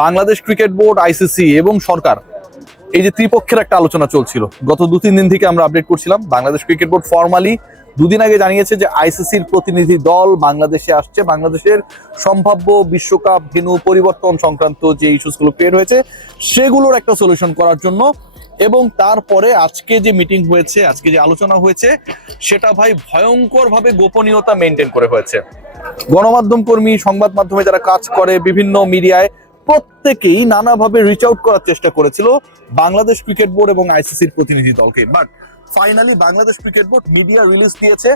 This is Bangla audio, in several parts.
বাংলাদেশ ক্রিকেট বোর্ড, আইসিসি এবং সরকার, এই যে ত্রিপক্ষের একটা আলোচনা চলছিল গত 2-3 দিন থেকে আমরা আপডেট করছিলাম। বাংলাদেশ ক্রিকেট বোর্ড ফর্মালি 2 দিন আগে জানিয়েছে যে আইসিসির প্রতিনিধি দল বাংলাদেশে আসছে, বাংলাদেশের সম্ভাব্য বিশ্বকাপ ভেন্যু পরিবর্তন সংক্রান্ত যে ইস্যুসগুলো ক্রিয়েট হয়েছে সেগুলোর একটা সলিউশন করার জন্য। এবং তারপরে আজকে যে মিটিং হয়েছে, আজকে যে আলোচনা হয়েছে, সেটা ভাই ভয়ঙ্কর ভাবে গোপনীয়তা মেনটেন করে হয়েছে। গণমাধ্যম কর্মী, সংবাদ মাধ্যমে যারা কাজ করে, বিভিন্ন মিডিয়ায় প্রত্যেকেই নানাভাবে রিচ আউট করার চেষ্টা করেছিল বাংলাদেশ ক্রিকেট বোর্ড এবং আইসিসির প্রতিনিধি দলকে। But finally Bangladesh cricket board media release দিয়েছে,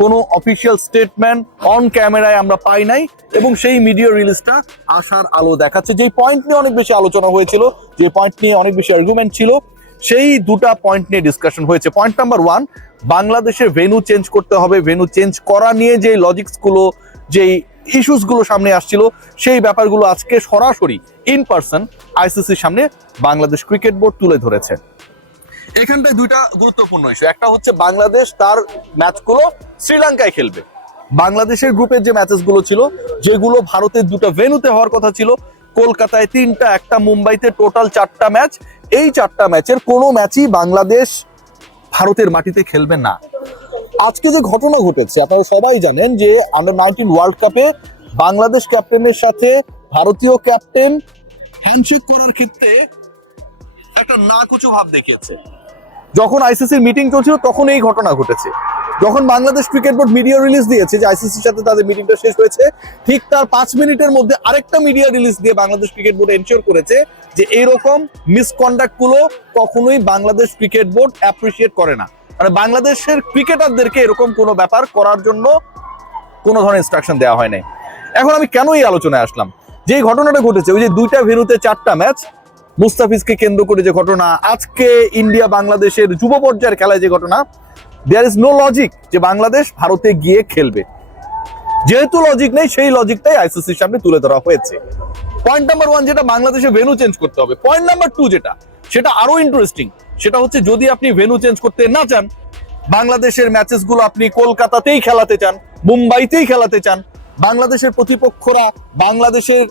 কোনো অফিসিয়াল স্টেটমেন্ট অন ক্যামেরায় আমরা পাই নাই। এবং সেই মিডিয়া রিলিজটা আশার আলো দেখাচ্ছে। যেই পয়েন্ট নিয়ে অনেক বেশি আলোচনা হয়েছিল, যে পয়েন্ট নিয়ে অনেক বেশি আর্গুমেন্ট ছিল, সেই দুটা পয়েন্ট নিয়ে ডিসকাশন হয়েছে। পয়েন্ট নাম্বার 1, বাংলাদেশের ভেন্যু চেঞ্জ করতে হবে। ভেন্যু চেঞ্জ করা নিয়ে যে লজিক্স গুলো, যেই ইস্যুস গুলো সামনে আসছিল, সেই ব্যাপারগুলো আজকে সরাসরি ইন পার্সন আইসিসির সামনে বাংলাদেশ ক্রিকেট বোর্ড তুলে ধরেছে। এখানটায় দুইটা গুরুত্বপূর্ণ ইস্যু। একটা হচ্ছে বাংলাদেশ তার ম্যাচগুলো শ্রীলঙ্কায় খেলবে। বাংলাদেশের গ্রুপের যে ম্যাচেস গুলো ছিল, যেগুলো ভারতের দুটো ভেন্যুতে হওয়ার কথা ছিল, কলকাতায় 3টা, একটা মুম্বাইতে, টোটাল 4টা ম্যাচ। এই 4টা ম্যাচের কোনো ম্যাচই বাংলাদেশ ভারতের মাটিতে খেলবে না। আজকে যে ঘটনা ঘটেছে, আপনারা সবাই জানেন যে আন্ডার-19 ওয়ার্ল্ড কাপে বাংলাদেশ ক্যাপ্টেনের সাথে ভারতীয় ক্যাপ্টেন হ্যান্ডশেক করার ক্ষেত্রে একটা নাকুচু ভাব দেখিয়েছে। যখন আইসিসির মিটিং চলছিল তখন এই ঘটনা ঘটেছে। যখন Bangladesh cricket board media release দিয়েছে যে আইসিসির সাথে তাদের মিটিংটা শেষ হয়েছে, ঠিক তার 5 মিনিটের মধ্যে আরেকটা মিডিয়া রিলিজ দিয়ে বাংলাদেশ ক্রিকেট বোর্ড এনশিওর করেছে যে এইরকম মিসকন্ডাক্ট গুলো কখনোই বাংলাদেশ ক্রিকেট বোর্ড অ্যাপ্রিসিয়েট করে না। মানে বাংলাদেশের ক্রিকেটারদেরকে এরকম কোনো ব্যাপার করার জন্য কোনো ধরনের ইনস্ট্রাকশন দেওয়া হয় নাই। এখন আমি কেন এই আলোচনায় আসলাম, যে ঘটনাটা ঘটেছে, ওই যে 2টা ভেন্যুতে 4টা ম্যাচ, মুস্তাফিজকে কেন্দ্র করে যে ঘটনা, আজকে ইন্ডিয়া বাংলাদেশের যুব পর্যায়ের খেলায় যে ঘটনা, দেয়ার ইজ নো লজিক যে বাংলাদেশ ভারতে গিয়ে খেলবে। যেহেতু লজিক নেই, সেই লজিকটাই আইসিসির সামনে তুলে ধরা হয়েছে। পয়েন্ট নাম্বার 1 যেটা, বাংলাদেশে ভেন্যু চেঞ্জ করতে হবে। পয়েন্ট নাম্বার 2 যেটা, সেটা আরো ইন্টারেস্টিং। সেটা হচ্ছে যদি আপনি ভেন্যু চেঞ্জ করতে না চান, বাংলাদেশের ম্যাচেস গুলো আপনি কলকাতাতেই খেলাতে চান, মুম্বাইতেই খেলাতে চান, বাংলাদেশের প্রতিপক্ষরা বাংলাদেশের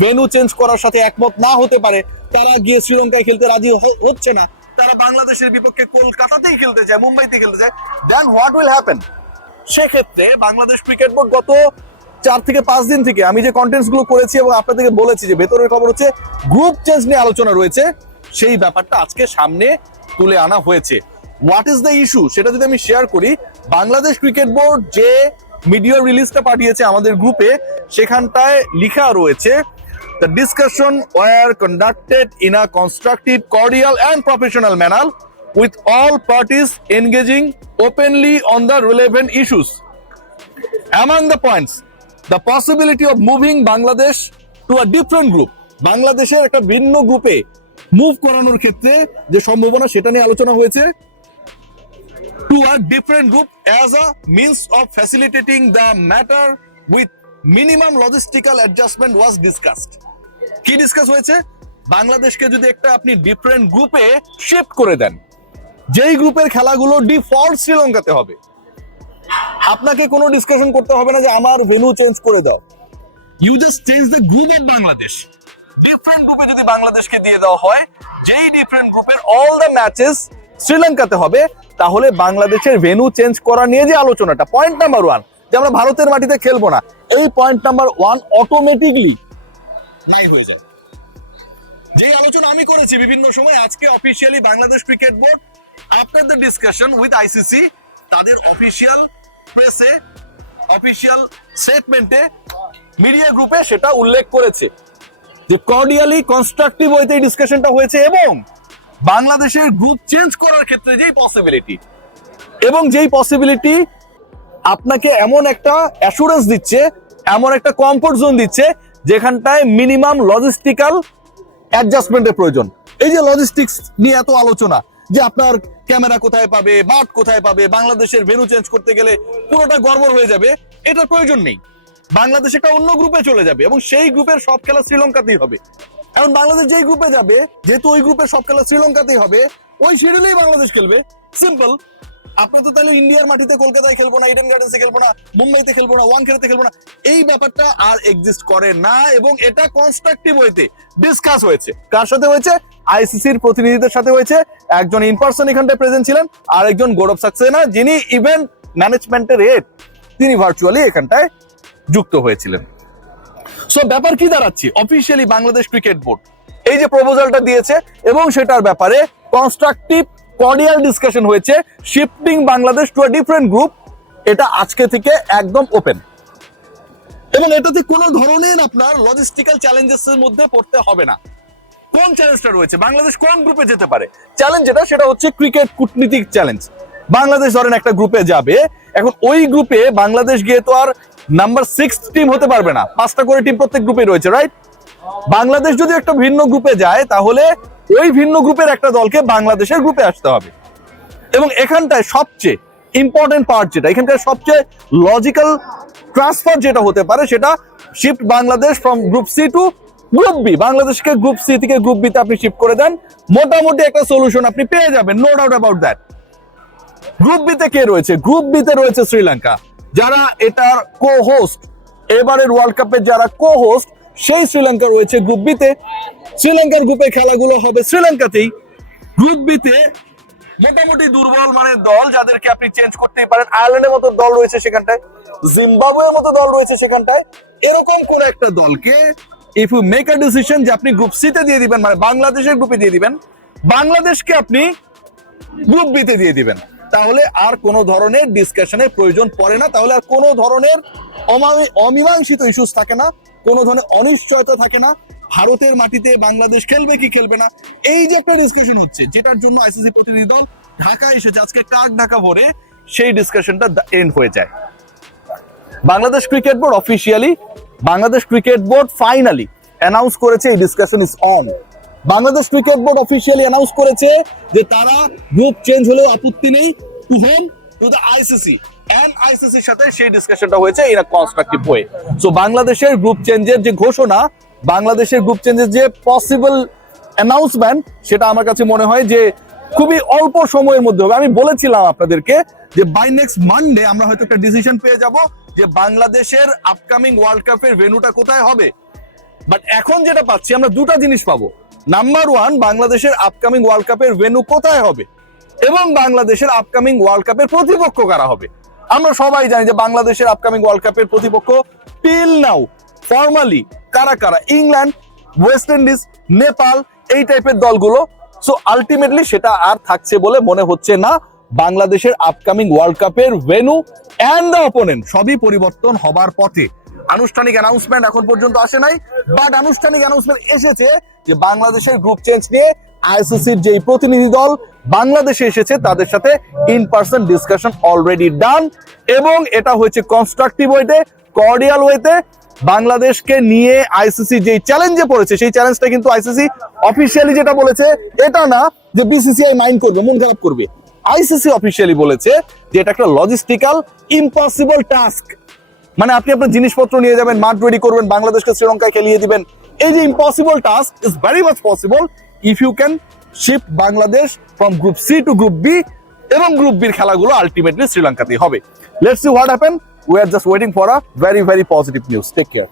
ভেন্যু চেঞ্জ করার সাথে একমত না হতে পারে, তারা গিয়ে শ্রীলঙ্কায় খেলতে রাজি হচ্ছে না, তারা বাংলাদেশের বিপক্ষে কলকাতাতেই খেলতে চায়, মুম্বাইতে খেলতে চায়, দেন হোয়াট উইল হ্যাপেন? সেক্ষেত্রে বাংলাদেশ ক্রিকেট বোর্ড গত 4 থেকে 5 দিন থেকে আমি যে কন্টেন্টস গুলো করেছি এবং আপনাদেরকে বলেছি যে ভেতরের খবর হচ্ছে গ্রুপ চেঞ্জ নিয়ে আলোচনা রয়েছে, সেই ব্যাপারটা আজকে সামনে তুলে আনা হয়েছে। হোয়াট ইজ দ্য ইস্যু সেটা যদি আমি শেয়ার করি, বাংলাদেশ ক্রিকেট বোর্ড যে মিডিয়া রিলিজটা পাঠিয়েছে আমাদের গ্রুপে, সেখানটায় লেখা রয়েছে the discussion were conducted in a constructive, cordial and professional manner with all parties engaging openly on the relevant issues. Among the points, the possibility of moving Bangladesh to a different group, বাংলাদেশের একটা ভিন্ন গ্রুপে মুভ করানোর ক্ষেত্রে যে সম্ভাবনা, সেটা নিয়ে আলোচনা হয়েছে। To a different group as a means of facilitating the matter with minimum logistical adjustment was discussed. কি ডিসকাস হয়েছে? বাংলাদেশকে যদি একটা আপনি ডিফারেন্ট গ্রুপে শিফট করে দেন, যেই গ্রুপের খেলাগুলো ডিফল্ট শ্রীলঙ্কাতে হবে, আপনাকে কোনো ডিসকাশন করতে হবে না যে আমার ভেন্যু চেঞ্জ করে দাও। You just change the group of Bangladesh. Different গ্রুপে যদি বাংলাদেশকে দিয়ে দেওয়া হয়, যেই ডিফারেন্ট গ্রুপের অল দ্য ম্যাচেস শ্রীলঙ্কাতে হবে, তাহলে বাংলাদেশের ভেন্যু চেঞ্জ করা নিয়ে যে আলোচনাটা, পয়েন্ট নাম্বার 1 যে আমরা ভারতের মাটিতে খেলবো না, এই পয়েন্ট নাম্বার 1 অটোমেটিকলি নাই হয়ে যায়। যে আলোচনা আমি করেছি বিভিন্ন সময়, আজকে officially Bangladesh cricket board after the discussion with ICC তাদের অফিসিয়াল প্রেসে, অফিসিয়াল স্টেটমেন্টে, মিডিয়া গ্রুপে সেটা উল্লেখ করেছে যে কর্ডিয়ালি কনস্ট্রাকটিভ ওয়েতে এই ডিসকাশনটা হয়েছে এবং বাংলাদেশের গ্রুপ চেঞ্জ করার ক্ষেত্রে যেই পসিবিলিটি, এবং যেই পসিবিলিটি আপনাকে এমন একটা অ্যাসুরেন্স দিচ্ছে, এমন একটা কমফোর্ট জোন দিচ্ছে যেখানটায় মিনিমাম লজিস্টিক্যাল অ্যাডজাস্টমেন্টের প্রয়োজন। এই যে লজিস্টিক্স নিয়ে এত আলোচনা, যে আপনার ক্যামেরা কোথায় পাবে, মাঠ কোথায় পাবে, বাংলাদেশের ভেন্যু চেঞ্জ করতে গেলে পুরোটা গড়বড় হয়ে যাবে, এটার প্রয়োজন নেই। বাংলাদেশ একটা অন্য গ্রুপে চলে যাবে এবং সেই গ্রুপের সব খেলা শ্রীলঙ্কাতেই হবে। এখন বাংলাদেশ যেই গ্রুপে যাবে, যেহেতু ওই গ্রুপের সব খেলা শ্রীলঙ্কাতেই হবে, ওই শিডিউলেই বাংলাদেশ খেলবে, সিম্পল। আপনি তো তাহলে ইন্ডিয়ার মাটিতে কলকাতায় খেলবো না, ইডেন গার্ডেন্সে খেলবো না, মুম্বাইতে খেলবো না, ওয়াংখেড়েতে খেলবো না, এই ব্যাপারটা আর এক্সিস্ট করে না। এবং এটা কনস্ট্রাকটিভ ওয়েতে ডিসকাস হয়েছে। কার সাথে হয়েছে? আইসিসির প্রতিনিধিদের সাথে হয়েছে। একজন ইন পার্সন এখানটায় প্রেজেন্ট ছিলেন, আর একজন গৌরব সাক্সেনা যিনি ইভেন্ট ম্যানেজমেন্টের হেড, তিনি ভার্চুয়ালি এখানটায় যুক্ত হয়েছিলেন। সো ব্যাপার কি দাঁড়াচ্ছে? অফিসিয়ালি বাংলাদেশ ক্রিকেট বোর্ড এই যে প্রপোজালটা দিয়েছে এবং সেটার ব্যাপারে কনস্ট্রাকটিভ কর্ডিয়াল ডিসকাশন হয়েছে, shifting Bangladesh to a different group, এটা আজকে থেকে একদম ওপেন। এবং এটাতে কোনো ধরনের আপনার লজিস্টিক্যাল চ্যালেঞ্জেস এর মধ্যে পড়তে হবে না। কোন চ্যালেঞ্জটা রয়েছে? বাংলাদেশ কোন গ্রুপে যেতে পারে? চ্যালেঞ্জ সেটা হচ্ছে ক্রিকেট কূটনীতিক চ্যালেঞ্জ। বাংলাদেশ ধরেন একটা গ্রুপে যাবে, এখন ওই গ্রুপে বাংলাদেশ গিয়ে তো আর নাম্বার 6 টিম হতে পারবে না, 5টা করে টিম প্রত্যেক গ্রুপে রয়েছে, রাইট? বাংলাদেশ যদি একটা ভিন্ন গ্রুপে যায় তাহলে ওই ভিন্ন গ্রুপের একটা দলকে বাংলাদেশের গ্রুপে আসতে হবে। এবং এখানটায় সবচেয়ে ইম্পর্টেন্ট পার্ট যেটা, এখানকার সবচেয়ে লজিক্যাল ট্রান্সফার যেটা হতে পারে সেটা shift Bangladesh from group C to group B. বাংলাদেশকে গ্রুপ সি থেকে গ্রুপ বি তে আপনি শিফট করে দেন, মোটামুটি একটা সলিউশন আপনি পেয়ে যাবেন, no doubt about that. Group B তে কে রয়েছে? গ্রুপ বি তে রয়েছে শ্রীলঙ্কা, যারা এটার কো হোস্ট, এবারের ওয়ার্ল্ড কাপের যারা কো হোস্ট সেই শ্রীলঙ্কা রয়েছে গ্রুপ বি তে। শ্রীলঙ্কার গ্রুপে খেলাগুলো হবে শ্রীলঙ্কাতেই। গ্রুপ বি তে মোটামুটি দুর্বল মানে দল যাদেরকে আপনি চেঞ্জ করতেই পারেন, আয়ারল্যান্ডের মতো দল রয়েছে সেখানটায়, জিম্বাবুয়ের মতো দল রয়েছে সেখানটায়। এরকম কোন একটা দলকে if you make a decision যে আপনি গ্রুপ সি তে দিয়ে দিবেন, মানে বাংলাদেশের গ্রুপে দিয়ে দিবেন, বাংলাদেশকে আপনি গ্রুপ বি তে দিয়ে দিবেন, তাহলে আর কোনো ধরনের ডিসকাশনের প্রয়োজন পড়ে না। তাহলে আর কোনো ধরনের অমীমাংসিত ইস্যুস থাকে না, কোনো ধরনের অনিশ্চয়তা থাকে না। ভারতের মাটিতে বাংলাদেশ খেলবে কি খেলবে না, এই যে একটা ডিসকাশন হচ্ছে, যেটার জন্য আইসিসি প্রতিনিধি দল ঢাকা এসেছে আজকে কাক ঢাকা ভরে, সেই ডিসকাশনটা এন্ড হয়ে যায়। Bangladesh cricket board officially, Bangladesh cricket board finally announce করেছে এই discussion is on. Bangladesh cricket board officially announce করেছে যে তারা গ্রুপ চেঞ্জ হলেও আপত্তি নেই, to home, to the ICC, and আইসিসির সাথে সেই ডিসকাশনটা হয়েছে in a constructive way. So বাংলাদেশের গ্রুপ চেঞ্জের যে ঘোষণা, বাংলাদেশের গ্রুপ চেঞ্জের যে পসিবল অ্যানাউন্সমেন্ট, সেটা আমার কাছে মনে হয় যে খুবই অল্প সময়ের মধ্যে হবে। আমি বলেছিলাম আপনাদেরকে যে বাই নেক্সট মানডে আমরা হয়তো একটা ডিসিশন পেয়ে যাব যে বাংলাদেশের আপকামিং ওয়ার্ল্ড কাপের ভেন্যুটা কোথায় হবে। বাট এখন যেটা পাচ্ছি আমরা দুটো জিনিস পাবো। নাম্বার ওয়ান, বাংলাদেশের আপকামিং ওয়ার্ল্ড কাপের ভেন্যু কোথায় হবে এবং বাংলাদেশের আপকামিং ওয়ার্ল্ড কাপের প্রতিপক্ষ কারা হবে। আমরা সবাই জানি যে বাংলাদেশের আপকামিং ওয়ার্ল্ড কাপের প্রতিপক্ষ টিল নাও ফর্মালি কারা কারা, ইংল্যান্ড, ওয়েস্ট ইন্ডিজ, নেপাল, এই টাইপের দলগুলো। সো আলটিমেটলি সেটা আর থাকছে বলে মনে হচ্ছে না। বাংলাদেশের আপকামিং ওয়ার্ল্ড কাপের ভেন্যু এন্ড দ্য অপোনেন্ট সবই পরিবর্তন হবার পথে। আনুষ্ঠানিক অ্যানাউন্সমেন্ট এখন পর্যন্ত আসে নাই, বাট আনুষ্ঠানিক অ্যানাউন্সমেন্ট এসেছে যে বাংলাদেশের গ্রুপ চেঞ্জ নিয়ে আইসিসির যেই প্রতিনিধি দল বাংলাদেশে এসেছে তাদের সাথে in person discussion already done, এবং এটা হয়েছে কনস্ট্রাকটিভ ওয়েতে, কর্ডিয়াল ওয়েতে। বাংলাদেশকে নিয়ে আইসিসি যেই চ্যালেঞ্জে পড়েছে সেই চ্যালেঞ্জটা কিন্তু আইসিসি অফিসিয়ালি যেটা বলেছে এটা না যে বিসিসিআই মাইন্ড করবে, মন খারাপ করবে। আইসিসি অফিসিয়ালি বলেছে যে এটা একটা লজিস্টিক্যাল ইম্পসিবল টাস্ক, মানে আপনি আপনার জিনিসপত্র নিয়ে যাবেন, মাঠ রেডি করবেন, বাংলাদেশকে শ্রীলঙ্কায় খেলিয়ে দিবেন। এই যে impossible task is very much possible if you can shift Bangladesh from group C to group B, এবং গ্রুপ বির খেলাগুলো আলটিমেটলি শ্রীলঙ্কাতেই হবে। Let's see what happen. We are just waiting for a very, very positive news. Take care.